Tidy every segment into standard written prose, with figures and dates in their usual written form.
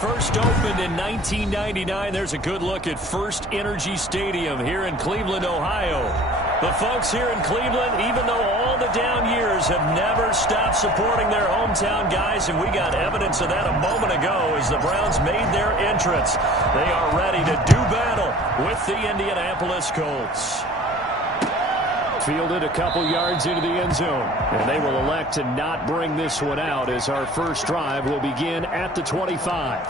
First opened in 1999. There's a good look at First Energy Stadium here in Cleveland, Ohio. The folks here in Cleveland, even though all the down years, have never stopped supporting their hometown guys, and we got evidence of that a moment ago as the Browns made their entrance. They are ready to do battle with the Indianapolis Colts. Fielded a couple yards into the end zone, and they will elect to not bring this one out as our first drive will begin at the 25.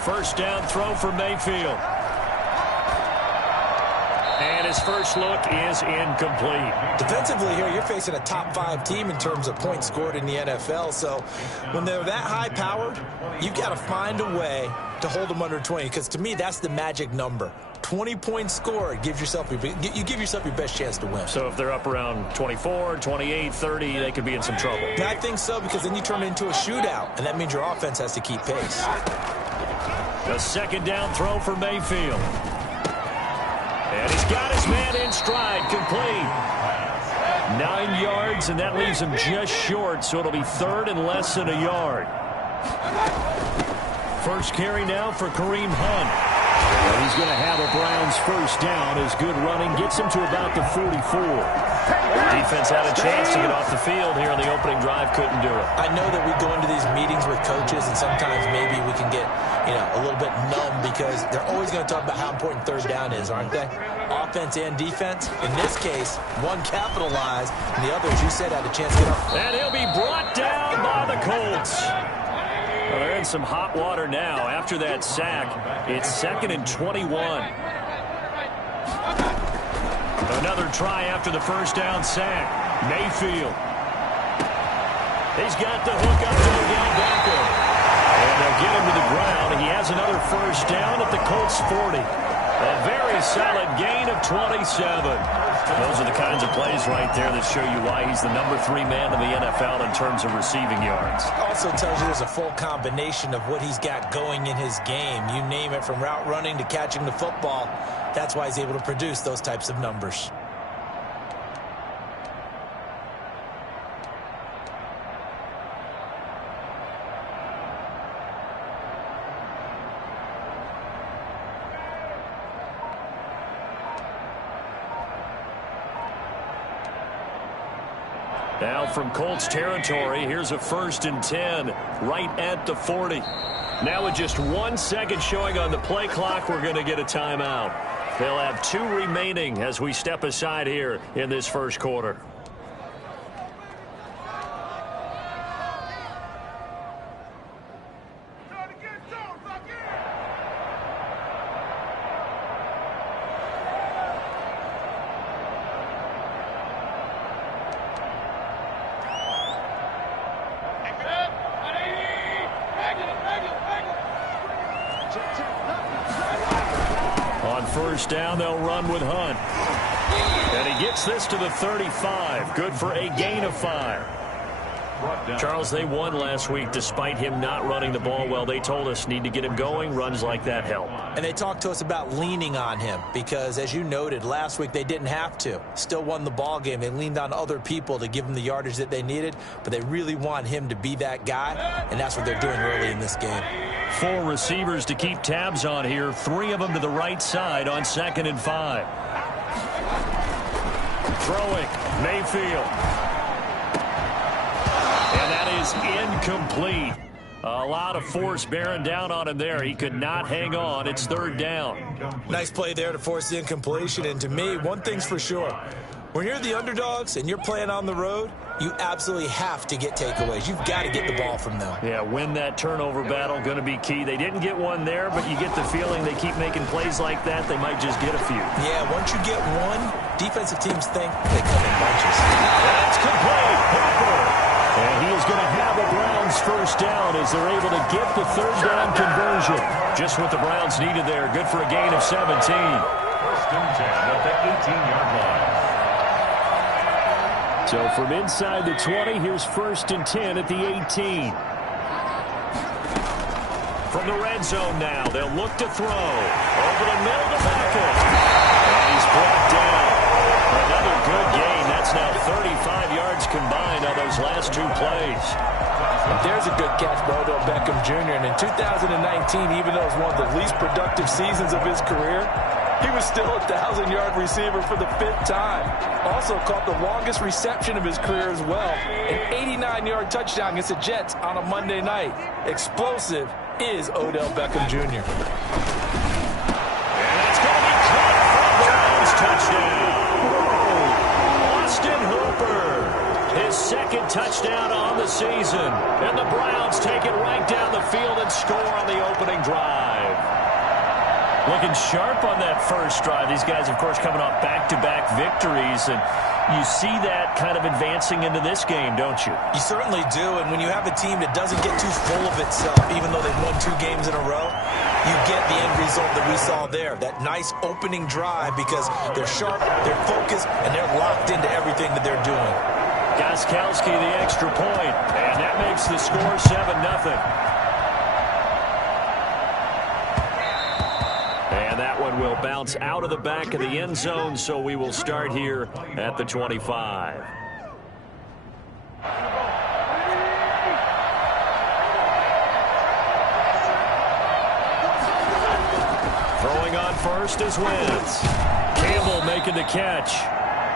First down throw for Mayfield. And his first look is incomplete. Defensively here, you're facing a top 5 team in terms of points scored in the NFL. So when they're that high powered, you've got to find a way to hold them under 20. Because to me, that's the magic number. 20 points scored, you give yourself your best chance to win. So if they're up around 24, 28, 30, they could be in some trouble. And I think so, because then you turn it into a shootout, and that means your offense has to keep pace. A second down throw for Mayfield. And he's got his man in stride, complete. 9 yards, and that leaves him just short, so it'll be third and less than a yard. First carry now for Kareem Hunt. And he's going to have a Browns first down as good running gets him to about the 44. Defense had a chance to get off the field here in the opening drive, couldn't do it. I know that we go into these meetings with coaches, and sometimes maybe we can get, a little bit numb because they're always going to talk about how important third down is, aren't they? Offense and defense. In this case, one capitalized, and the other, as you said, had a chance to get up. And he'll be brought down by the Colts. Well, they're in some hot water now. After that sack, it's 2nd and 21. Another try after the first down sack. Mayfield. He's got the hook up to Odell Beckham. And they'll get him to the ground. He has another first down at the Colts 40. A very solid gain of 27. Those are the kinds of plays right there that show you why he's the number 3 man in the NFL in terms of receiving yards. Also tells you there's a full combination of what he's got going in his game. You name it, from route running to catching the football. That's why he's able to produce those types of numbers. Now from Colts territory, here's a 1st and 10 right at the 40. Now with just 1 second showing on the play clock, we're going to get a timeout. They'll have 2 remaining as we step aside here in this first quarter. First down, they'll run with Hunt. And he gets this to the 35. Good for a gain of 5. Charles, they won last week despite him not running the ball well. They told us need to get him going. Runs like that help. And they talked to us about leaning on him because, as you noted, last week they didn't have to. Still won the ball game. They leaned on other people to give them the yardage that they needed, but they really want him to be that guy, and that's what they're doing early in this game. 4 receivers to keep tabs on here. 3 of them to the right side on 2nd and 5. Throwing, Mayfield. And that is incomplete. A lot of force bearing down on him there. He could not hang on. It's 3rd down. Nice play there to force the incompletion. And to me, one thing's for sure. When you're the underdogs and you're playing on the road, you absolutely have to get takeaways. You've got to get the ball from them. Yeah, win that turnover battle, going to be key. They didn't get one there, but you get the feeling they keep making plays like that, they might just get a few. Yeah, once you get one, defensive teams think they come in bunches. That's complete. Hooper. And he is going to have a Browns first down as they're able to get the third down conversion. Just what the Browns needed there. Good for a gain of 17. First and 10 at the 18-yard line. So from inside the 20, here's first and 10 at the 18. From the red zone now, they'll look to throw. Over the middle to Beckham. And he's brought down. Another good gain. That's now 35 yards combined on those last two plays. There's a good catch by Odell Beckham Jr. And in 2019, even though it was one of the least productive seasons of his career, he was still a 1,000-yard receiver for the 5th time. Also caught the longest reception of his career as well. An 89-yard touchdown against the Jets on a Monday night. Explosive is Odell Beckham Jr. And it's going to be caught for Browns touchdown. Austin Hooper, his second touchdown on the season. And the Browns take it right down the field and score on the opening drive. Looking sharp on that first drive. These guys, of course, coming off back-to-back victories, and you see that kind of advancing into this game, don't you? You certainly do, and when you have a team that doesn't get too full of itself, even though they've won 2 games in a row, you get the end result that we saw there, that nice opening drive, because they're sharp, they're focused, and they're locked into everything that they're doing. Gostkowski, the extra point, and that makes the score 7-0. Will bounce out of the back of the end zone, so we will start here at the 25. Throwing on first is Wentz. Campbell making the catch.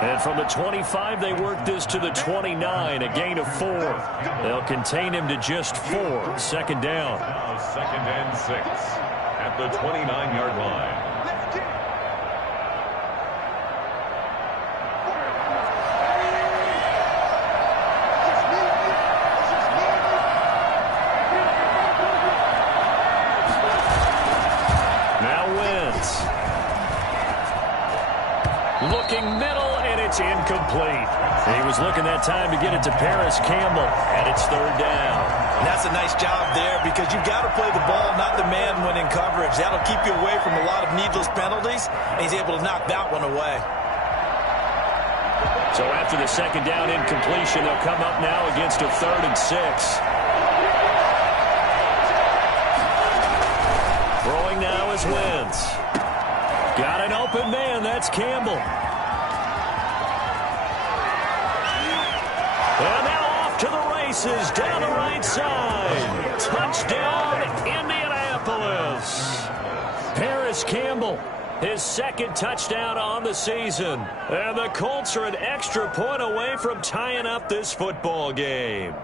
And from the 25, they work this to the 29, a gain of 4. They'll contain him to just 4. Second down. Now 2nd and 6 at the 29-yard line. Looking middle, and it's incomplete. He was looking that time to get it to Paris Campbell, and it's third down. And that's a nice job there, because you've got to play the ball, not the man when in coverage. That'll keep you away from a lot of needless penalties, and he's able to knock that one away. So after the second down incompletion, they'll come up now against a 3rd and 6. Throwing now is Wentz. Got an open man. That's Campbell. And now off to the races down the right side. Touchdown, Indianapolis. Paris Campbell, his 2nd touchdown on the season. And the Colts are an extra point away from tying up this football game.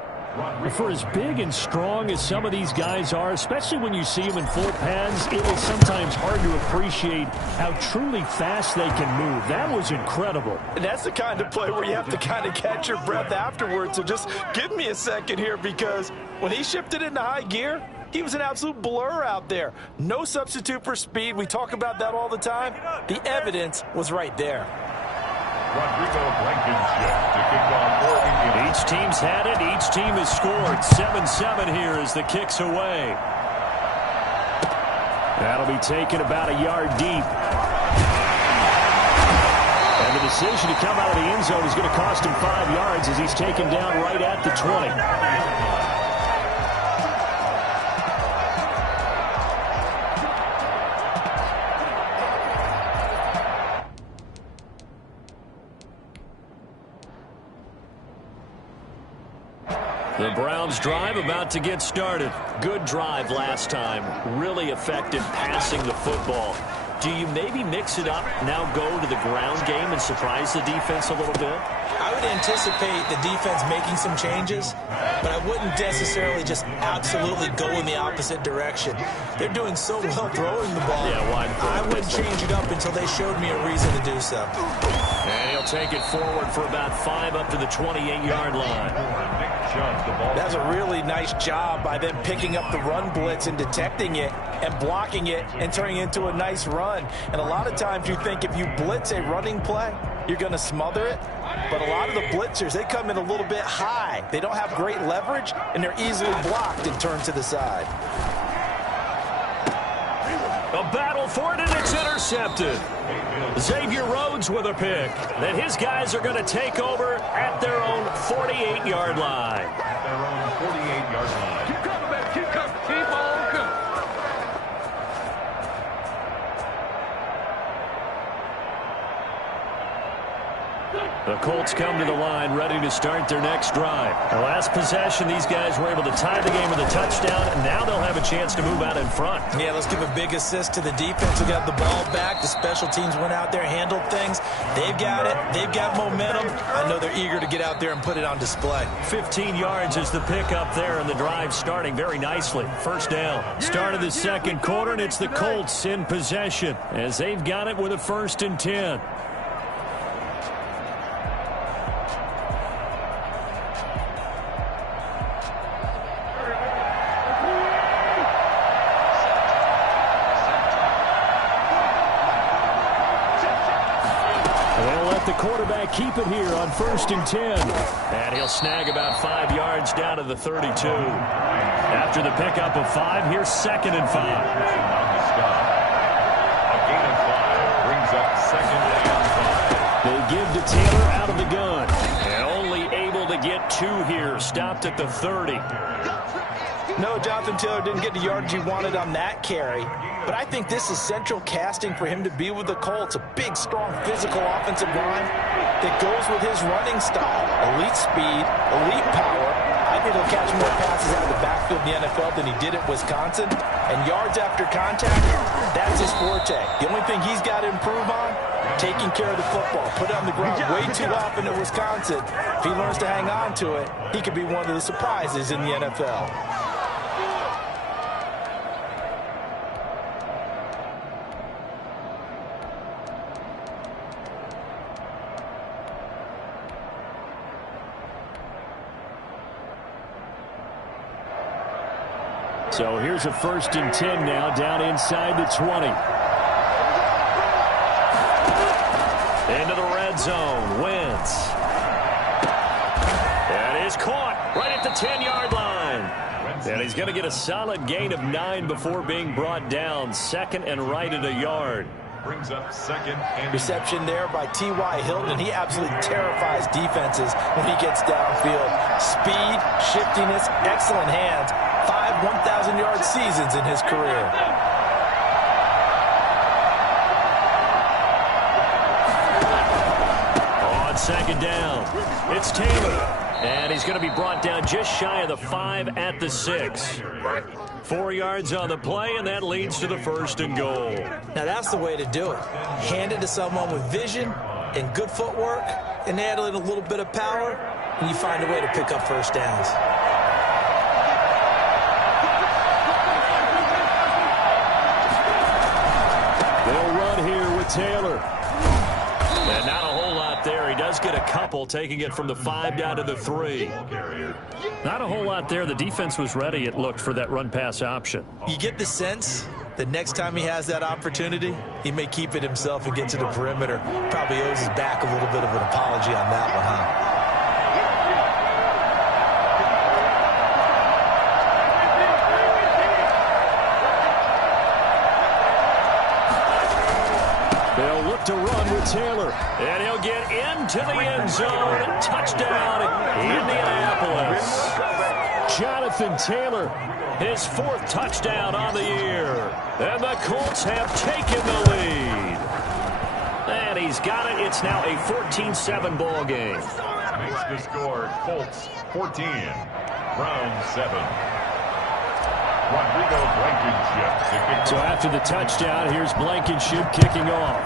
For as big and strong as some of these guys are, especially when you see them in full pads, it is sometimes hard to appreciate how truly fast they can move. That was incredible. And that's the kind of play where you have to kind of catch your breath afterwards. So just give me a second here, because when he shifted into high gear, he was an absolute blur out there. No substitute for speed. We talk about that all the time. The evidence was right there. Rodrigo Blankenship to kick off for Indiana. Each team's had it. Each team has scored. 7-7 here as the kick's away. That'll be taken about a yard deep. And the decision to come out of the end zone is going to cost him 5 yards as he's taken down right at the 20. The Browns drive about to get started. Good drive last time. Really effective passing the football. Do you maybe mix it up, now go to the ground game and surprise the defense a little bit? I would anticipate the defense making some changes, but I wouldn't necessarily just absolutely go in the opposite direction. They're doing so well throwing the ball. Yeah, I wouldn't change it up until they showed me a reason to do so. And he'll They'll take it forward for about 5 up to the 28-yard line. That's a really nice job by them picking up the run blitz and detecting it and blocking it and turning it into a nice run. And a lot of times you think if you blitz a running play, you're going to smother it. But a lot of the blitzers, they come in a little bit high. They don't have great leverage, and they're easily blocked and turned to the side. A battle for it, and it's intercepted. Xavier Rhodes with a pick. Then his guys are going to take over at their own 48-yard line. At their own 48-yard line. Keep coming, man. Keep coming. Keep on coming. The Colts come to the line, ready to start their next drive. The last possession, these guys were able to tie the game with a touchdown, and now they'll have a chance to move out in front. Yeah, let's give a big assist to the defense who got the ball back. The special teams went out there, handled things. They've got it. They've got momentum. I know they're eager to get out there and put it on display. 15 yards is the pickup there, and the drive starting very nicely. First down. Start of the second quarter, and it's the Colts in possession as they've got it with a 1st and 10. The quarterback keep it here on 1st and 10. And he'll snag about 5 yards down to the 32. After the pickup of 5, here's 2nd and 5. A gain of 5 brings up 2nd and 5. They give to Taylor out of the gun. And only able to get 2 here. Stopped at the 30. No, Jonathan Taylor didn't get the yardage he wanted on that carry. But I think this is central casting for him to be with the Colts. A big, strong, physical offensive line that goes with his running style. Elite speed, elite power. I think he'll catch more passes out of the backfield in the NFL than he did at Wisconsin. And yards after contact, that's his forte. The only thing he's got to improve on, taking care of the football. Put it on the ground way too often at Wisconsin. If he learns to hang on to it, he could be one of the surprises in the NFL. So here's a 1st and 10 now, down inside the 20. Into the red zone. Wentz. That is caught right at the 10-yard line. And he's going to get a solid gain of 9 before being brought down. 2nd and right at a yard. Brings up 2nd and reception there by T.Y. Hilton. He absolutely terrifies defenses when he gets downfield. Speed, shiftiness, excellent hands. 5 1,000-yard seasons in his career. On 2nd down, it's Taylor. And he's going to be brought down just shy of the 5 at the 6. 4 yards on the play, and that leads to the 1st and goal. Now that's the way to do it. Hand it to someone with vision and good footwork, and add in a little bit of power, and you find a way to pick up 1st downs. They'll run here with Taylor. And not a whole lot there. He does get a couple, taking it from the 5 down to the 3. Not a whole lot there. The defense was ready, it looked, for that run-pass option. You get the sense that next time he has that opportunity, he may keep it himself and get to the perimeter. Probably owes his back a little bit of an apology on that one, huh? They'll look to run with Taylor. And he'll get into the end zone. Touchdown, Indianapolis. Jonathan Taylor, his 4th touchdown on the year. And the Colts have taken the lead. And he's got it. It's now a 14-7 ball game. makes the score Colts 14, Browns 7. Rodrigo Blankenship to kick. So after the touchdown, here's Blankenship kicking off.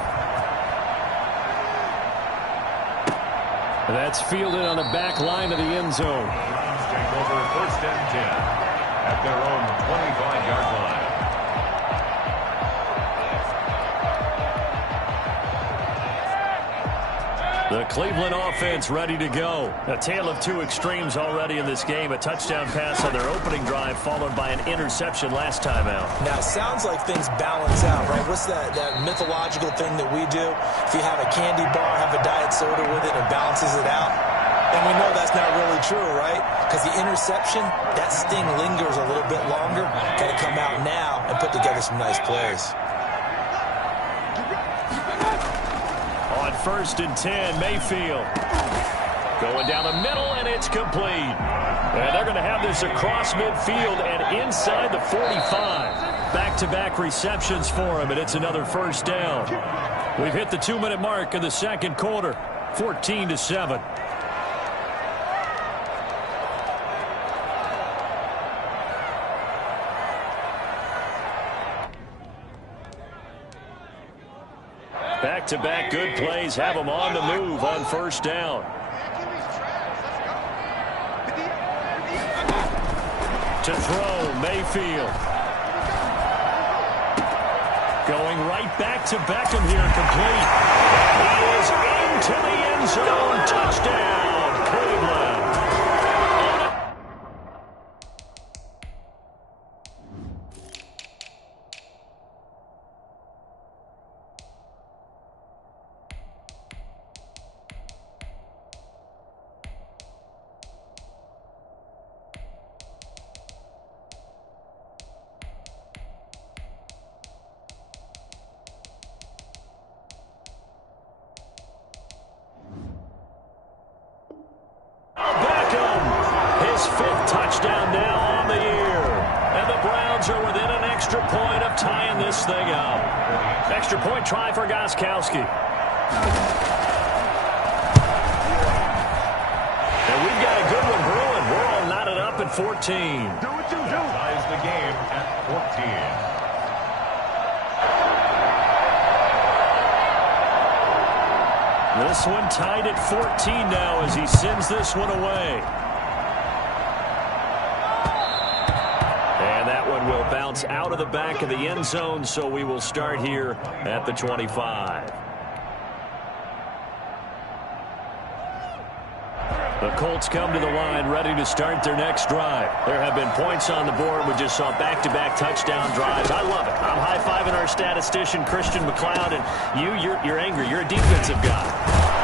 That's fielded on the back line of the end zone. Browns take over 1st and 10 at their own 25-yard line. The Cleveland offense ready to go. A tale of two extremes already in this game. A touchdown pass on their opening drive followed by an interception last time out. Now, it sounds like things balance out, right? What's that mythological thing that we do? If you have a candy bar, have a diet soda with it, it balances it out. And we know that's not really true, right? Because the interception, that sting lingers a little bit longer. Got to come out now and put together some nice plays. On 1st and 10, Mayfield. Going down the middle, and it's complete. And they're going to have this across midfield and inside the 45. Back-to-back receptions for him, and it's another first down. We've hit the 2-minute mark in the second quarter, 14-7. Back-to-back good plays have them on the move on first down. To throw, Mayfield. Going right back to Beckham here, complete. He is into the end zone. Touchdown, Cleveland. Touchdown now on the year. And the Browns are within an extra point of tying this thing up. Extra point try for Gostkowski. And we've got a good one brewing. We're all knotted up at 14. Ties the game at 14. This one tied at 14 now as he sends this one away. Will bounce out of the back of the end zone, so we will start here at the 25. The Colts come to the line ready to start their next drive. There have been points on the board. We just saw back-to-back touchdown drives. I love it. I'm high-fiving our statistician, Christian McLeod, and you're angry. You're a defensive guy.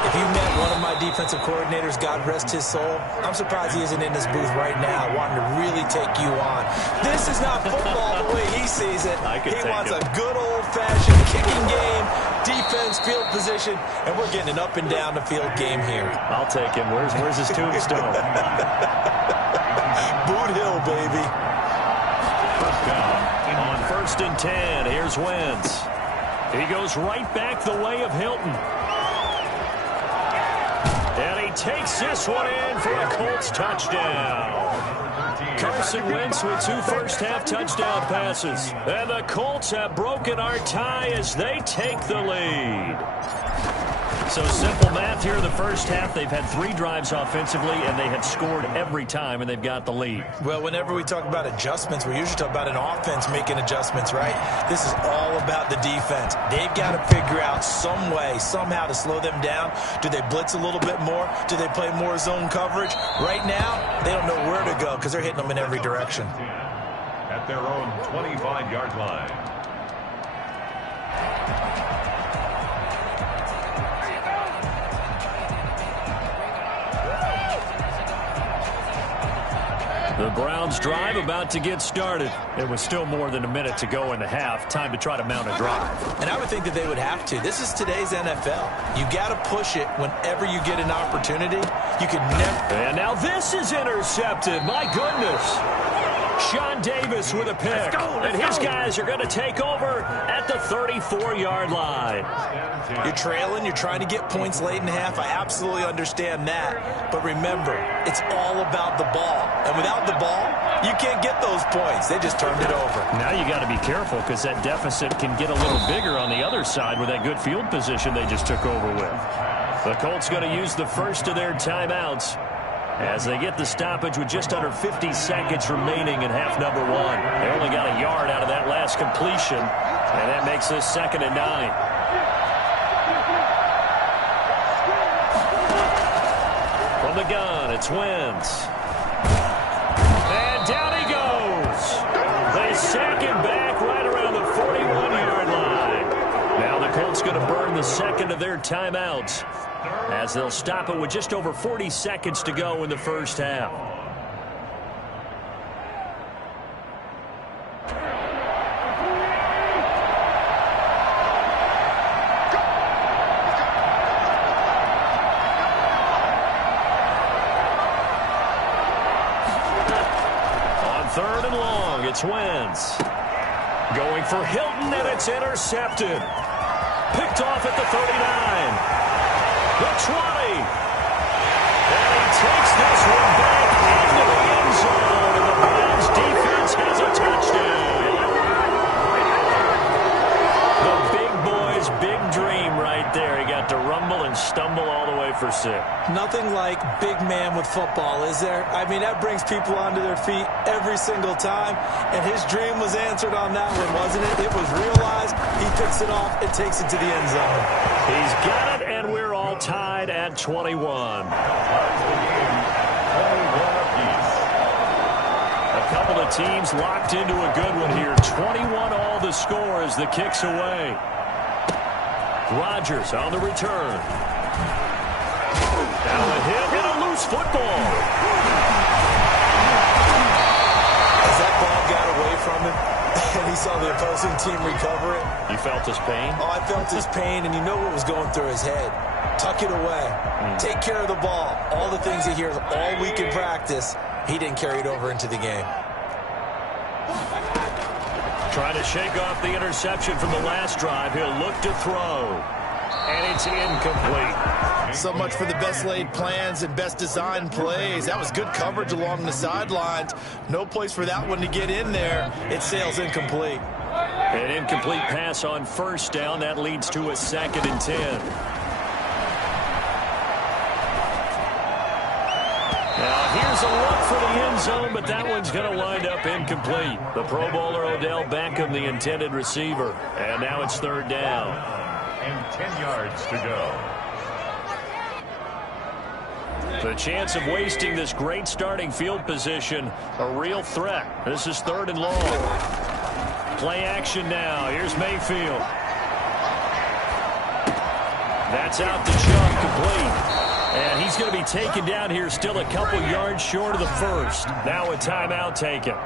If you met one of my defensive coordinators, God rest his soul, I'm surprised he isn't in this booth right now wanting to really take you on. This is not football the way he sees it. He wants a good old-fashioned kicking game, defense, field position, and we're getting an up-and-down the field game here. I'll take him. Where's his tombstone? Boot Hill, baby. First down. On 1st and 10, here's Wentz. He goes right back the way of Hilton. And he takes this one in for a Colts touchdown. Carson Wentz with 2 first-half touchdown passes. And the Colts have broken our tie as they take the lead. So simple math here in the first half. They've had 3 drives offensively, and they have scored every time, and they've got the lead. Well, whenever we talk about adjustments, we usually talk about an offense making adjustments, right? This is all about the defense. They've got to figure out some way, somehow to slow them down. Do they blitz a little bit more? Do they play more zone coverage? Right now, they don't know where to go because they're hitting them in every direction. At their own 25-yard line. The Browns drive about to get started. It was still more than a minute to go in the half. Time to try to mount a drive. And I would think that they would have to. This is today's NFL. You got to push it whenever you get an opportunity. You could never. And now this is intercepted. My goodness. Sean Davis with a pick. And his guys are going to take over at the 34-yard line. You're trailing. You're trying to get points late in half. I absolutely understand that. But remember, it's all about the ball. And without the ball, you can't get those points. They just turned it over. Now you got to be careful because that deficit can get a little bigger on the other side with that good field position they just took over with. The Colts going to use the first of their timeouts as they get the stoppage with just under 50 seconds remaining in half number 1. They only got a yard out of that last completion, and that makes this 2nd and 9. From the gun, it's Wentz. And down he goes. They sack him back right around the 41-yard line. Now the Colts going to burn the second of their timeouts as they'll stop it with just over 40 seconds to go in the first half. Third and long, it's Wentz. Going for Hilton, and it's intercepted. Picked off at the 39. The 20. And he takes this one back into the end zone. And the Browns defense has a touchdown. The big boy's big dream right there. He got to rumble and stumble all the way for 6. Nothing like big man with football, is there? I mean, that brings people onto their feet every single time, and his dream was answered on that one, wasn't it? It was realized. He picks it off and takes it to the end zone. He's got it, and we're all tied at 21. A couple of teams locked into a good one here. 21 all the score as the kick's away. Rodgers on the return. Now a hit and a loose football. As that ball got away from him and he saw the opposing team recover it. You felt his pain? Oh, I felt his pain, and you know what was going through his head. Tuck it away. Take care of the ball. All the things he hears all week in practice, he didn't carry it over into the game. Trying to shake off the interception from the last drive. He'll look to throw. And it's incomplete. So much for the best laid plans and best designed plays. That was good coverage along the sidelines. No place for that one to get in there. It sails incomplete. An incomplete pass on first down. That leads to a 2nd and 10. Now here's a look for the end zone, but that one's going to wind up incomplete. The Pro Bowler Odell Beckham, the intended receiver. And now it's 3rd down. And 10 yards to go. The chance of wasting this great starting field position, a real threat. This is 3rd and long. Play action now. Here's Mayfield. That's out to Chubb, complete. And he's going to be taken down here still a couple yards short of the first. Now a timeout taken.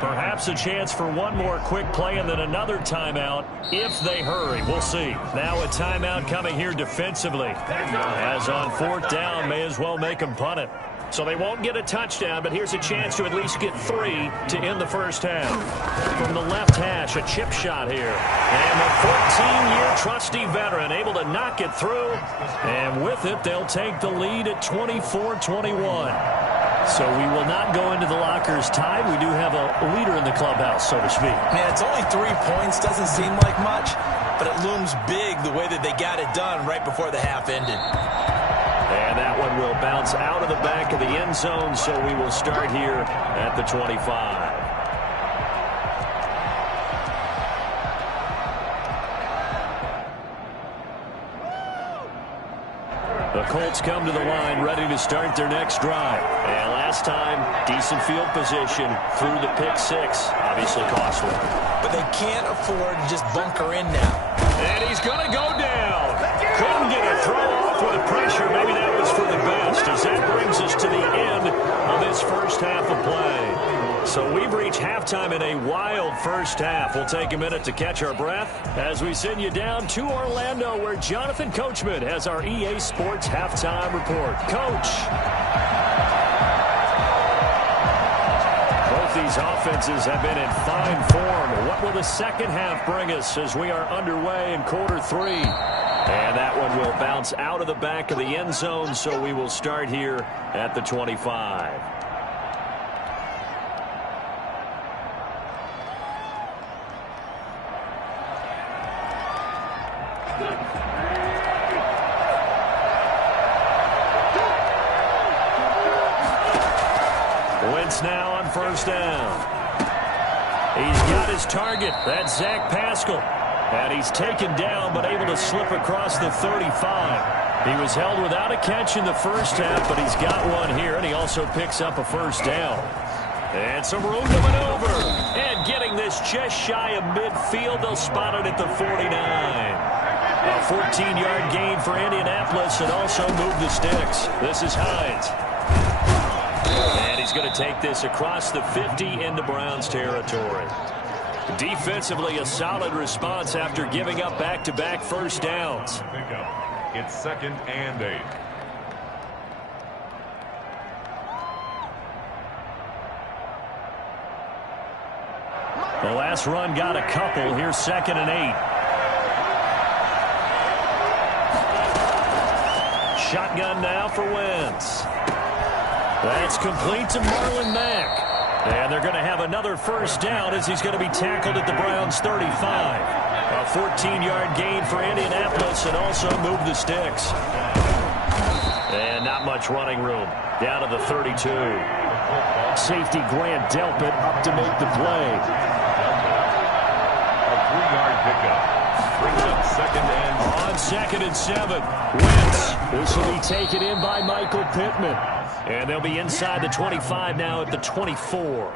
Perhaps a chance for one more quick play and then another timeout if they hurry. We'll see. Now a timeout coming here defensively. As on 4th down, may as well make them punt it. So they won't get a touchdown, but here's a chance to at least get 3 to end the first half. From the left hash, a chip shot here. And the 14-year trusty veteran able to knock it through. And with it, they'll take the lead at 24-21. So we will not go into the lockers tied. We do have a leader in the clubhouse, so to speak. Man, it's only 3 points. Doesn't seem like much, but it looms big the way that they got it done right before the half ended. And that one will bounce out of the back of the end zone, so we will start here at the 25. The Colts come to the line ready to start their next drive. And last time, decent field position through the pick 6. Obviously costly. But they can't afford to just bunker in now. And he's going to go down. Couldn't get a throw off with the pressure. Maybe that was for the best, as that brings us to the end of this first half of play. So we've reached halftime in a wild first half. We'll take a minute to catch our breath as we send you down to Orlando, where Jonathan Coachman has our EA Sports halftime report. Coach. Both these offenses have been in fine form. What will the second half bring us as we are underway in quarter 3? And that one will bounce out of the back of the end zone, so we will start here at the 25. Wentz now on first down. He's got his target. That's Zach Pascal. And he's taken down, but able to slip across the 35. He was held without a catch in the first half, but he's got one here, and he also picks up a first down. And some room to maneuver. And getting this just shy of midfield, they'll spot it at the 49. A 14-yard gain for Indianapolis, and also move the sticks. This is Hines. And he's going to take this across the 50 into Browns territory. Defensively, a solid response after giving up back-to-back first downs. It's 2nd and 8. The last run got a couple. Here's 2nd and 8. Shotgun now for Wentz. That's complete to Marlon Mack. And they're going to have another first down as he's going to be tackled at the Browns' 35. A 14-yard gain for Indianapolis, and also move the sticks. And not much running room. Down to the 32. Safety Grant Delpit up to make the play. A 3-yard pickup. Brings up 2nd and... On 2nd and 7. Wentz. This will be taken in by Michael Pittman. And they'll be inside the 25 now at the 24.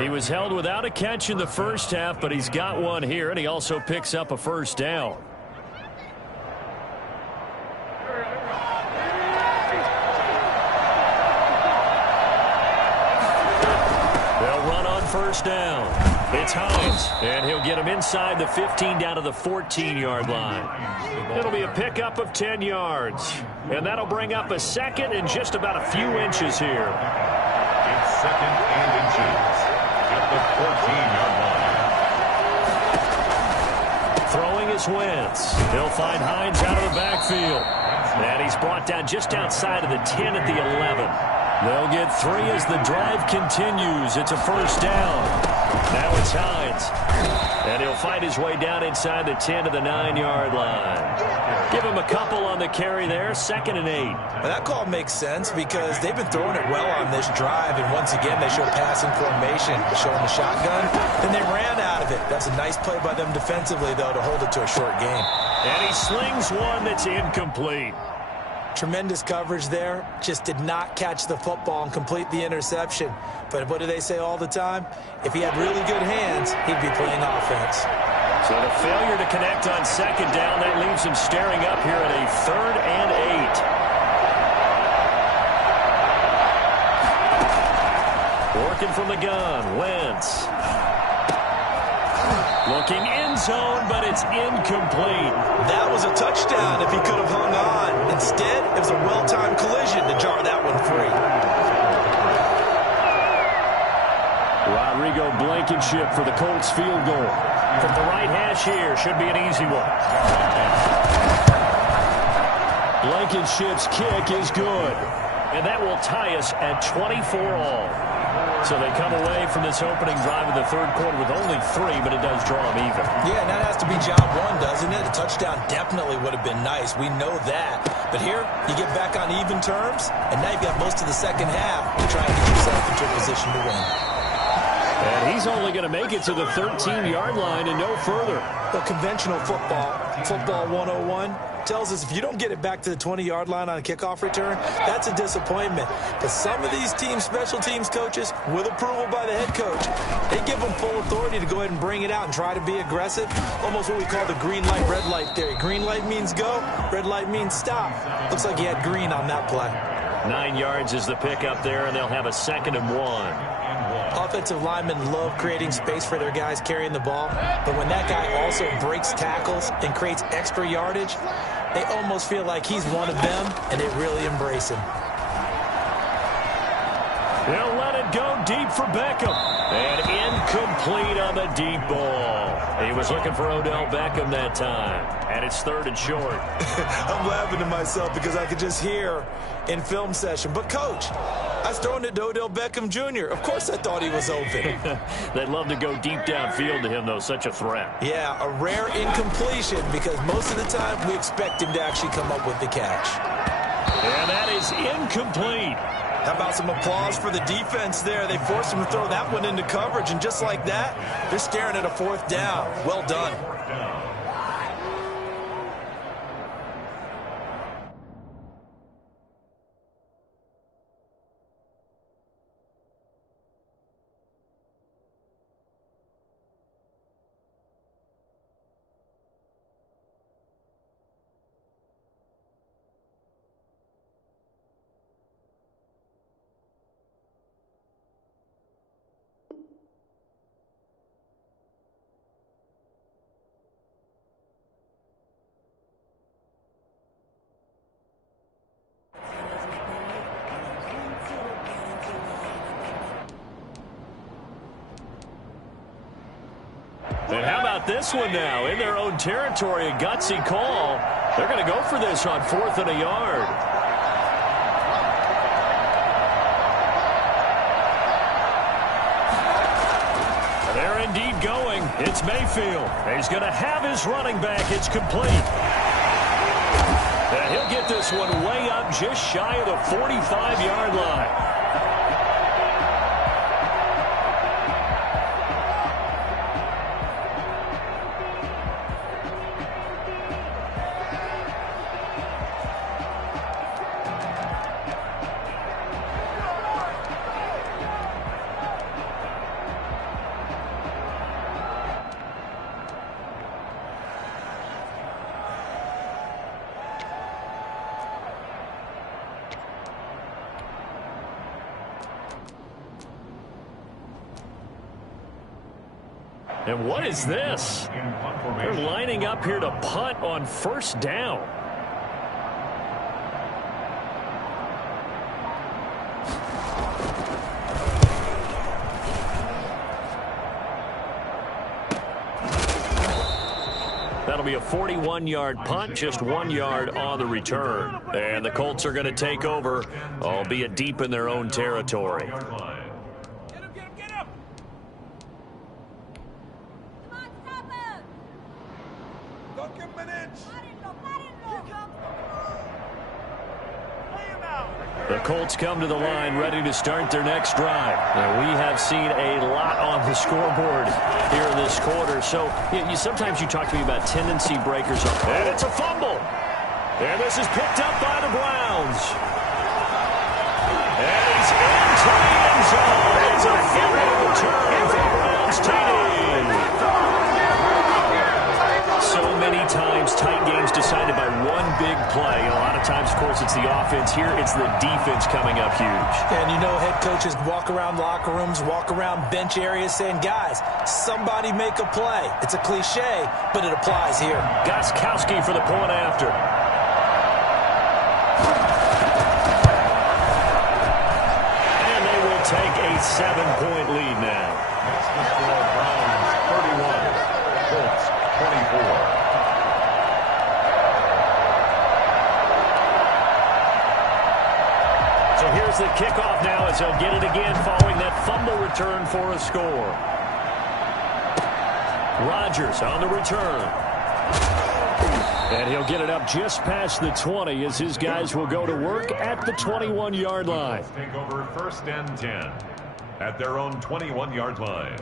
He was held without a catch in the first half, but he's got one here, and he also picks up a first down. They'll run on first down. It's Hines, and he'll get him inside the 15 down to the 14-yard line. It'll be a pickup of 10 yards, and that'll bring up a second and just about a few inches here. It's 2nd and inches at the 14-yard line. Throwing is Wentz. He'll find Hines out of the backfield. And he's brought down just outside of the 10 at the 11. They'll get 3 as the drive continues. It's a first down. Now it's Hines. And he'll fight his way down inside the 10 to the 9-yard line. Give him a couple on the carry there. 2nd and 8. Well, that call makes sense because they've been throwing it well on this drive, and once again they show passing formation, showing the shotgun. Then they ran out of it. That's a nice play by them defensively, though, to hold it to a short game. And he slings one that's incomplete. Tremendous coverage there. Just did not catch the football and complete the interception. But what do they say all the time? If he had really good hands, he'd be playing offense. So the failure to connect on 2nd down, that leaves him staring up here at a 3rd and 8. Working from the gun, Wentz. Looking end zone, but it's incomplete. That was a touchdown if he could have hung on. Instead, it was a well-timed collision to jar that one free. Rodrigo Blankenship for the Colts field goal. From the right hash here, should be an easy one. Blankenship's kick is good. And that will tie us at 24-all. So they come away from this opening drive in the 3rd quarter with only 3, but it does draw them even. Yeah, and that has to be job 1, doesn't it? A touchdown definitely would have been nice. We know that. But here, you get back on even terms, and now you've got most of the second half to try and get yourself into a position to win. And he's only going to make it to the 13-yard line and no further. The conventional football 101, tells us if you don't get it back to the 20-yard line on a kickoff return, that's a disappointment. But some of these teams, special teams coaches, with approval by the head coach, they give them full authority to go ahead and bring it out and try to be aggressive. Almost what we call the green light, red light theory. Green light means go, red light means stop. Looks like he had green on that play. 9 yards is the pickup there, and they'll have a 2nd and 1. Offensive linemen love creating space for their guys carrying the ball, but when that guy also breaks tackles and creates extra yardage, they almost feel like he's one of them, and they really embrace him. They'll let it go deep for Beckham. And incomplete on the deep ball. He was looking for Odell Beckham that time. And it's 3rd and short. I'm laughing to myself because I could just hear in film session, but Coach, I was throwing it to Odell Beckham Jr. Of course I thought he was open. They'd love to go deep downfield to him, though. Such a threat. Yeah, a rare incompletion because most of the time we expect him to actually come up with the catch. And that is incomplete. How about some applause for the defense there? They forced him to throw that one into coverage, and just like that, they're staring at a 4th down. Well done. And how about this one now? In their own territory, a gutsy call. They're going to go for this on 4th and a yard. They're indeed going. It's Mayfield. He's going to have his running back. It's complete. And he'll get this one way up just shy of the 45-yard line. And what is this? They're lining up here to punt on 1st down. That'll be a 41-yard punt, just 1 yard on the return. And the Colts are going to take over, albeit deep in their own territory. The Colts come to the line ready to start their next drive. Now, we have seen a lot on the scoreboard here in this quarter. So sometimes you talk to me about tendency breakers. And it's a fumble. And this is picked up by the Browns. And he's into the end zone. It's a fumble return for the Browns TD. So many times, tight games decided by one big play. A lot of times, of course, it's the offense. Here, it's the defense coming up huge. And you know, head coaches walk around locker rooms, walk around bench areas saying, guys, somebody make a play. It's a cliche, but it applies here. Gostkowski for the point after. And they will take a 7-point lead now. That's the score. Browns 31, Colts 24. So here's the kickoff now as they'll get it again following that fumble return for a score. Rodgers on the return. And he'll get it up just past the 20 as his guys will go to work at the 21-yard line. Take over 1st and 10 at their own 21-yard line.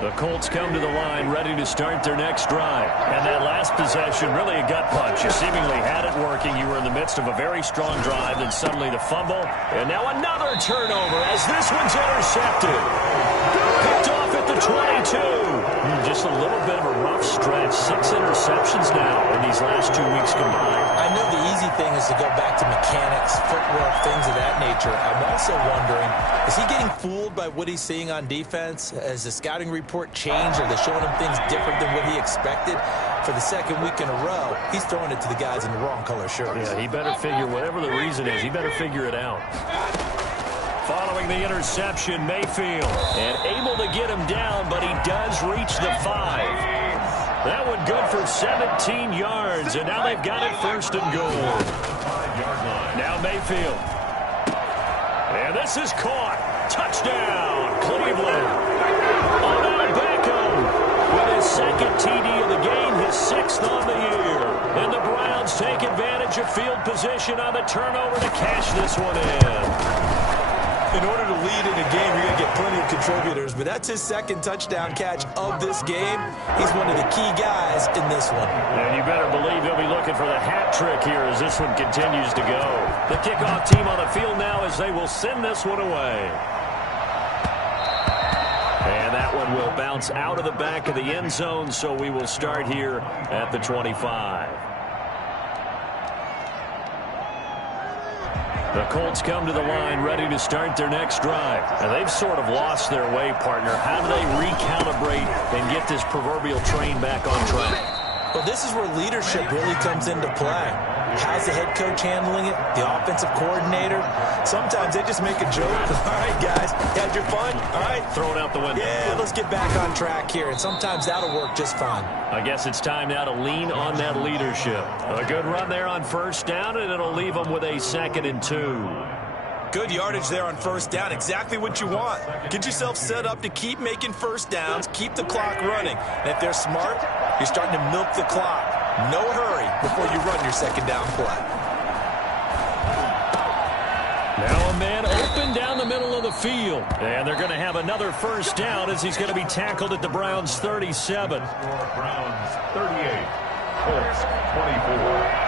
The Colts come to the line ready to start their next drive. And that last possession, really a gut punch. You seemingly had it working. You were in the midst of a very strong drive, then suddenly the fumble. And now another turnover as this one's intercepted. Picked off at the 22. Just a little bit of a rough stretch. 6 interceptions now in these last 2 weeks combined. I know the easy thing is to go back to mechanics, footwork, things of that nature. I'm also wondering, is he getting fooled by what he's seeing on defense? Has the scouting report changed? Are they showing him things different than what he expected? For the 2nd week in a row, he's throwing it to the guys in the wrong color shirts. Yeah, he better figure, whatever the reason is, he better figure it out. Following the interception, Mayfield. And able to get him down, but he does reach the 5. That one good for 17 yards, and now they've got it 1st and goal. Now Mayfield. And this is caught. Touchdown, Cleveland. Oh, now Beckham with his 2nd TD of the game, his 6th on the year. And the Browns take advantage of field position on the turnover to cash this one in. In order to lead in a game, you're going to get plenty of contributors, but that's his 2nd touchdown catch of this game. He's one of the key guys in this one. And you better believe he'll be looking for the hat trick here as this one continues to go. The kickoff team on the field now as they will send this one away. And that one will bounce out of the back of the end zone, so we will start here at the 25. The Colts come to the line ready to start their next drive. And they've sort of lost their way, partner. How do they recalibrate and get this proverbial train back on track? Well, this is where leadership really comes into play. How's the head coach handling it? The offensive coordinator? Sometimes they just make a joke. All right, guys, had your fun? All right. Throw it out the window. Yeah, let's get back on track here, and sometimes that'll work just fine. I guess it's time now to lean on that leadership. A good run there on first down, and it'll leave them with a 2nd and 2. Good yardage there on first down. Exactly what you want. Get yourself set up to keep making first downs, keep the clock running. And if they're smart, you're starting to milk the clock. No hurry before you run your 2nd down play. Now a man open down the middle of the field. And they're going to have another first down as he's going to be tackled at the Browns' 37. Browns 38, Colts 24.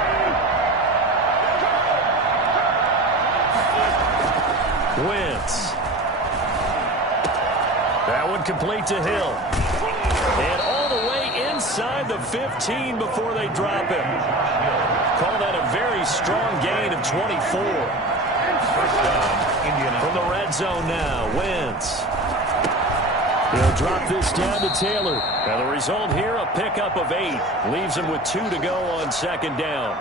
Wentz. That one complete to Hill. And all the way inside the 15 before they drop him. Call that a very strong gain of 24. From the red zone now, Wentz. He'll drop this down to Taylor. Now the result here, a pickup of 8. Leaves him with 2 to go on 2nd down.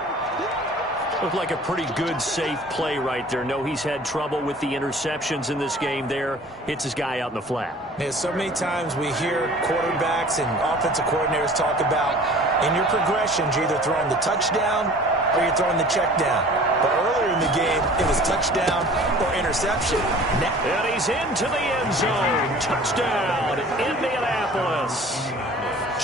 Looked like a pretty good, safe play right there. No, he's had trouble with the interceptions in this game there. Hits his guy out in the flat. Yeah, so many times we hear quarterbacks and offensive coordinators talk about in your progressions, you're either throwing the touchdown or you're throwing the check down. But earlier in the game, it was touchdown or interception. And he's into the end zone. Touchdown, Indianapolis.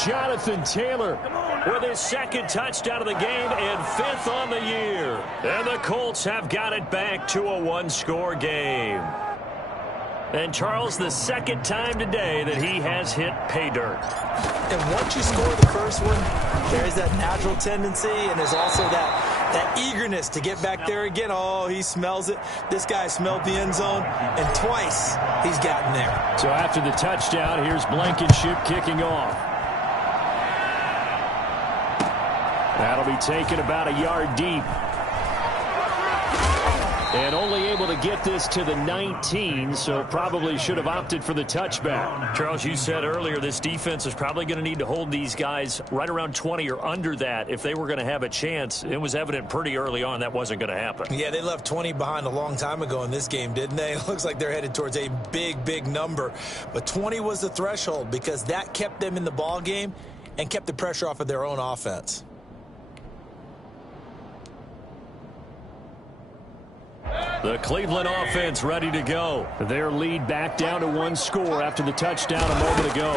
Jonathan Taylor with his 2nd touchdown of the game and 5th on the year. And the Colts have got it back to a 1-score game. And Charles, the 2nd time today that he has hit pay dirt. And once you score the first one, there's that natural tendency, and there's also that eagerness to get back there again. Oh, he smells it. This guy smelled the end zone, and twice he's gotten there. So after the touchdown, here's Blankenship kicking off. That'll be taken about a yard deep. And only able to get this to the 19, so probably should have opted for the touchback. Charles, you said earlier this defense is probably going to need to hold these guys right around 20 or under that if they were going to have a chance. It was evident pretty early on that wasn't going to happen. Yeah, they left 20 behind a long time ago in this game, didn't they? It looks like they're headed towards a big, big number. But 20 was the threshold because that kept them in the ball game and kept the pressure off of their own offense. The Cleveland offense ready to go. Their lead back down to 1 score after the touchdown a moment ago.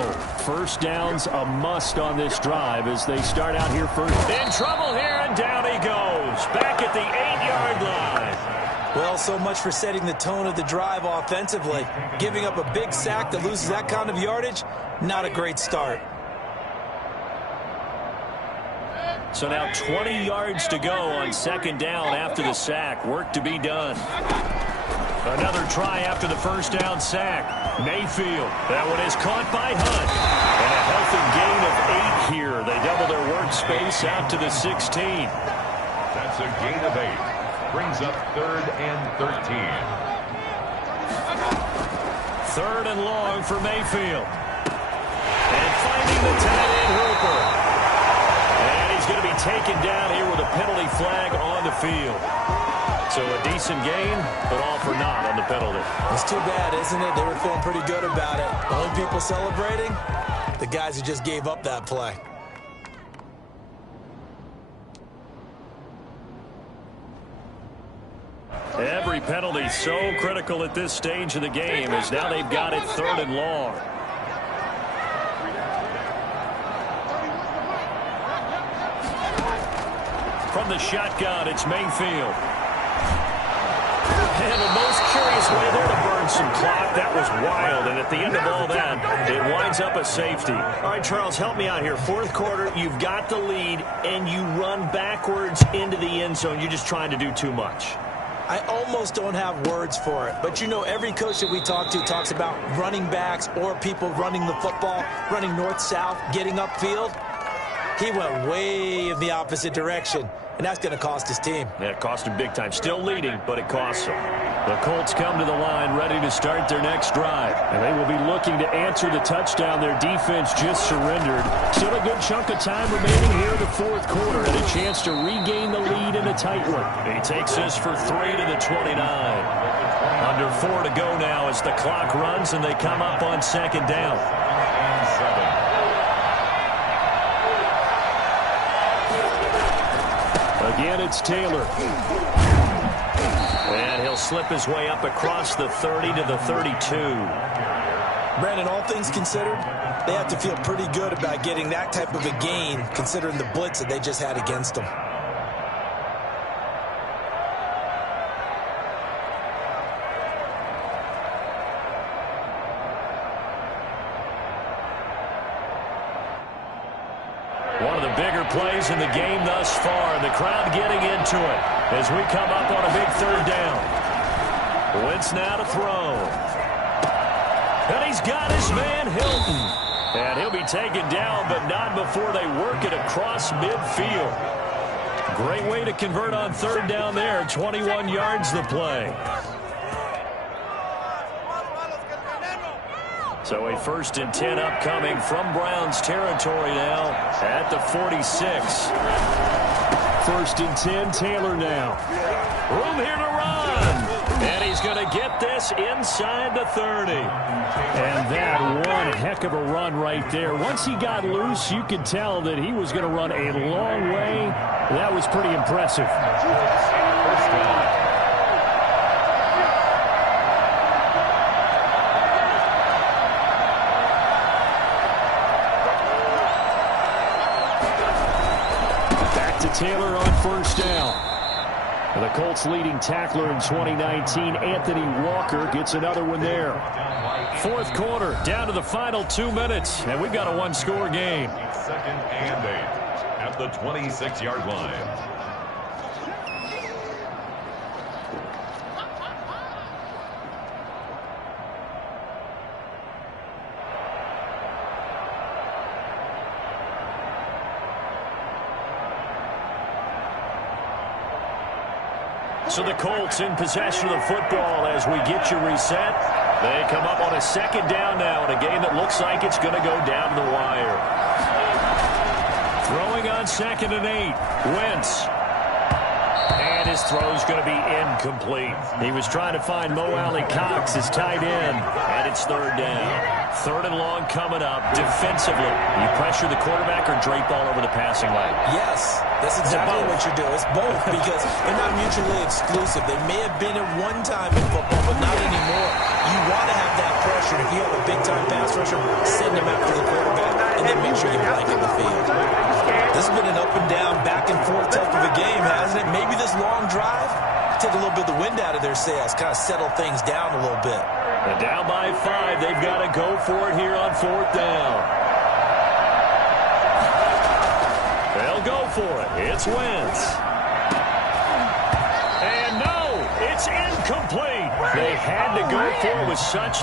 First down's a must on this drive as they start out here first. In trouble here, and down he goes. Back at the 8-yard line. Well, so much for setting the tone of the drive offensively. Giving up a big sack that loses that kind of yardage, not a great start. So now 20 yards to go on 2nd down after the sack. Work to be done. Another try after the first down sack. Mayfield. That one is caught by Hunt. And a healthy gain of 8 here. They double their workspace out to the 16. That's a gain of 8. Brings up 3rd and 13. 3rd and long for Mayfield. And finding the tight end Hooper. He's going to be taken down here with a penalty flag on the field. So a decent gain, but all for naught on the penalty. It's too bad, isn't it? They were feeling pretty good about it. The only people celebrating, the guys who just gave up that play. Every penalty so critical at this stage of the game as now they've got it 3rd and long. From the shotgun, it's Mayfield. And the most curious way there to burn some clock. That was wild, and at the end of all that, it winds up a safety. All right, Charles, help me out here. 4th quarter, you've got the lead, and you run backwards into the end zone. You're just trying to do too much. I almost don't have words for it, but you know every coach that we talk to talks about running backs or people running the football, running north-south, getting upfield. He went way in the opposite direction, and that's going to cost his team. Yeah, it cost him big time. Still leading, but it costs him. The Colts come to the line ready to start their next drive. And they will be looking to answer the touchdown their defense just surrendered. Still a good chunk of time remaining here in the fourth quarter and a chance to regain the lead in a tight one. He takes this for 3 to the 29. Under 4 to go now as the clock runs and they come up on second down. Again, it's Taylor. And he'll slip his way up across the 30 to the 32. Brandon, all things considered, they have to feel pretty good about getting that type of a gain considering the blitz that they just had against them. One of the bigger plays in the game thus far. The crowd getting into it as we come up on a big third down. Wentz now to throw. And he's got his man Hilton. And he'll be taken down, but not before they work it across midfield. Great way to convert on third down there. 21 yards the play. So a 1st and 10 upcoming from Browns territory now at the 46. 1st and 10, Taylor now. Room here to run. And he's going to get this inside the 30. And that one heck of a run right there. Once he got loose, you could tell that he was going to run a long way. That was pretty impressive. First down. Taylor on first down. The Colts leading tackler in 2019, Anthony Walker, gets another one there. Fourth quarter, down to the final 2 minutes, and we've got a one-score game. 2nd and 8 at the 26-yard line. So the Colts in possession of the football as we get you reset. They come up on a second down now in a game that looks like it's going to go down the wire. Throwing on 2nd and 8. Wentz. And his throw's going to be incomplete. He was trying to find Mo Alley-Cox, his tight end, and it's 3rd down. 3rd and long coming up. Defensively, you pressure the quarterback or drape all over the passing lane? Yes, that's exactly what you're doing. It's both because they're not mutually exclusive. They may have been at one time in football, but not anymore. You want to have that pressure. If you have a big-time pass rusher, send him after the quarterback, and then make sure you blanket the field. This has been an up-and-down, back-and-forth type of a game, hasn't it? Maybe this long drive take a little bit of the wind out of their sails, kind of settle things down a little bit. And down by 5, they've got to go for it here on 4th down. They'll go for it. It's Wentz. And no, it's incomplete. They had to go for it with such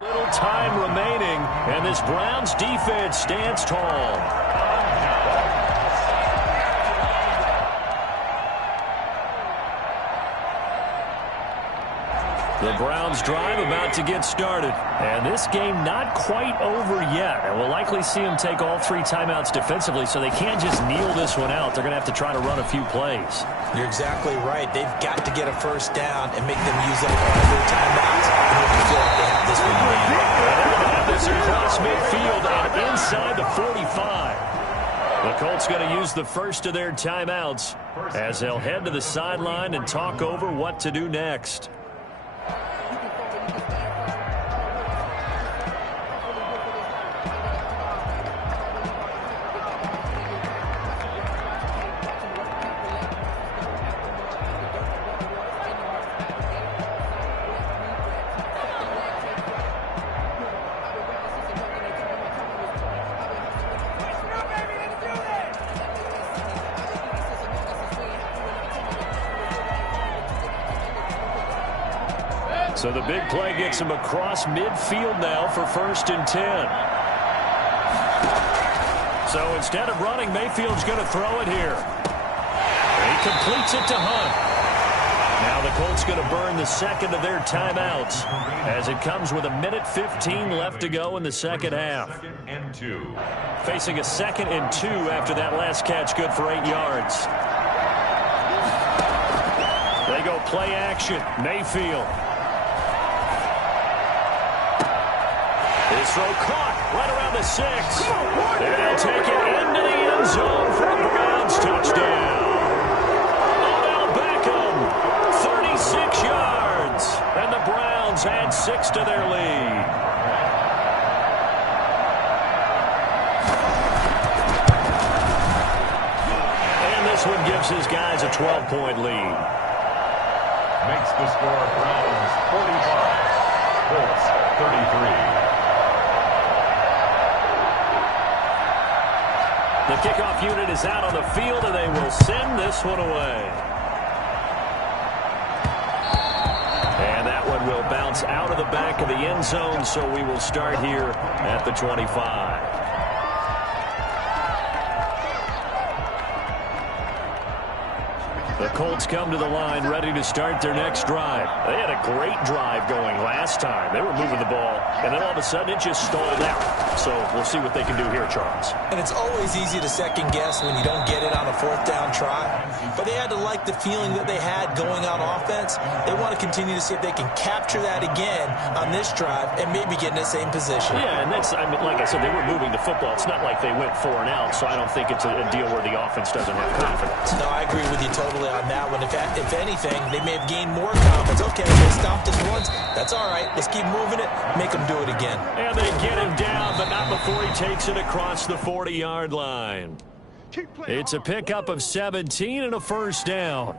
little time remaining, and this Browns defense stands tall. The Browns drive about to get started. And this game not quite over yet. And we'll likely see them take all 3 timeouts defensively, so they can't just kneel this one out. They're going to have to try to run a few plays. You're exactly right. They've got to get a first down and make them use up all their timeouts in order to feel like they have this one in hand. They'll have this across midfield and inside the 45. The Colts going to use the first of their timeouts as they'll head to the sideline and talk over what to do next. So the big play gets him across midfield now for 1st and 10. So instead of running, Mayfield's going to throw it here. He completes it to Hunt. Now the Colts going to burn the second of their timeouts as it comes with 1:15 left to go in the second half. Facing a 2nd and 2 after that last catch, good for 8 yards. They go play action. Mayfield. His throw caught right around the 6. And they'll take it into the end zone for a Browns touchdown. Odell Beckham, 36 yards. And the Browns add 6 to their lead. And this one gives his guys a 12-point lead. Makes the score Browns 45, Colts 33. The kickoff unit is out on the field, and they will send this one away. And that one will bounce out of the back of the end zone, so we will start here at the 25. The Colts come to the line ready to start their next drive. They had a great drive going last time. They were moving the ball, and then all of a sudden it just stalled out. So we'll see what they can do here, Charles. And it's always easy to second guess when you don't get it on a 4th down try. But they had to like the feeling that they had going on offense. They want to continue to see if they can capture that again on this drive and maybe get in the same position. Yeah, and that's, I mean, like I said, they were moving the football. It's not like they went 4 and out, so I don't think it's a deal where the offense doesn't have confidence. No, I agree with you totally on that one. If anything, they may have gained more confidence. Okay, they stopped us once. That's all right. Let's keep moving it. Make them do it again. And they get him down, but not before he takes it across the 40-yard line. It's a pickup of 17 and a 1st down.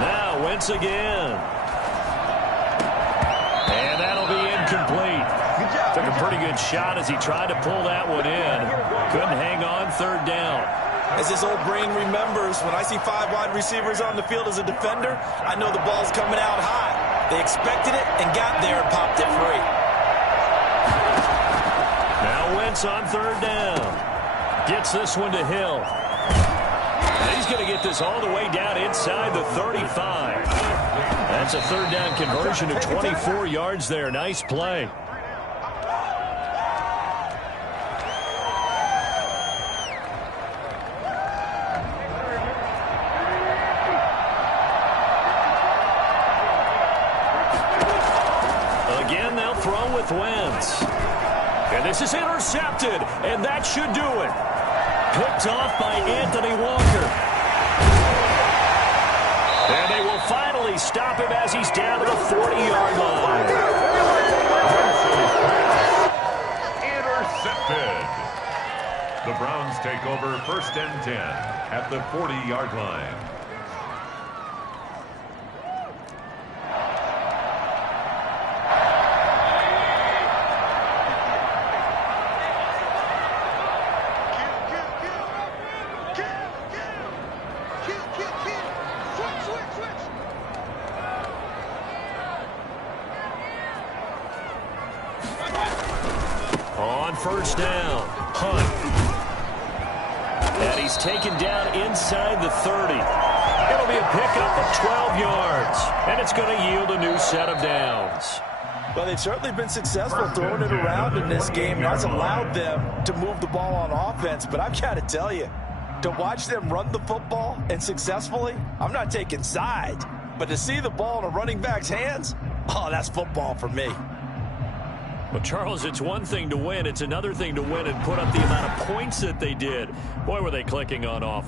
Now Wentz again. And that'll be incomplete. Took a pretty good shot as he tried to pull that one in. Couldn't hang on 3rd down. As his old brain remembers, when I see 5 wide receivers on the field as a defender, I know the ball's coming out high. They expected it and got there and popped it free. Now Wentz on 3rd down. Gets this one to Hill. And he's going to get this all the way down inside the 35. That's a 3rd down conversion of 24 yards there. Nice play. Again, they'll throw with Wentz. And this is intercepted, and that should do it. Picked off by Anthony Walker. And they will finally stop him as he's down to the 40-yard line. Intercepted. The Browns take over 1st and 10 at the 40-yard line. On 1st down, Hunt. And he's taken down inside the 30. It'll be a pickup of 12 yards. And it's going to yield a new set of downs. Well, they've certainly been successful throwing it around in this game. And that's allowed them to move the ball on offense. But I've got to tell you, to watch them run the football and successfully, I'm not taking sides. But to see the ball in a running back's hands, oh, that's football for me. Well, Charles, it's one thing to win. It's another thing to win and put up the amount of points that they did. Boy, were they clicking on offense.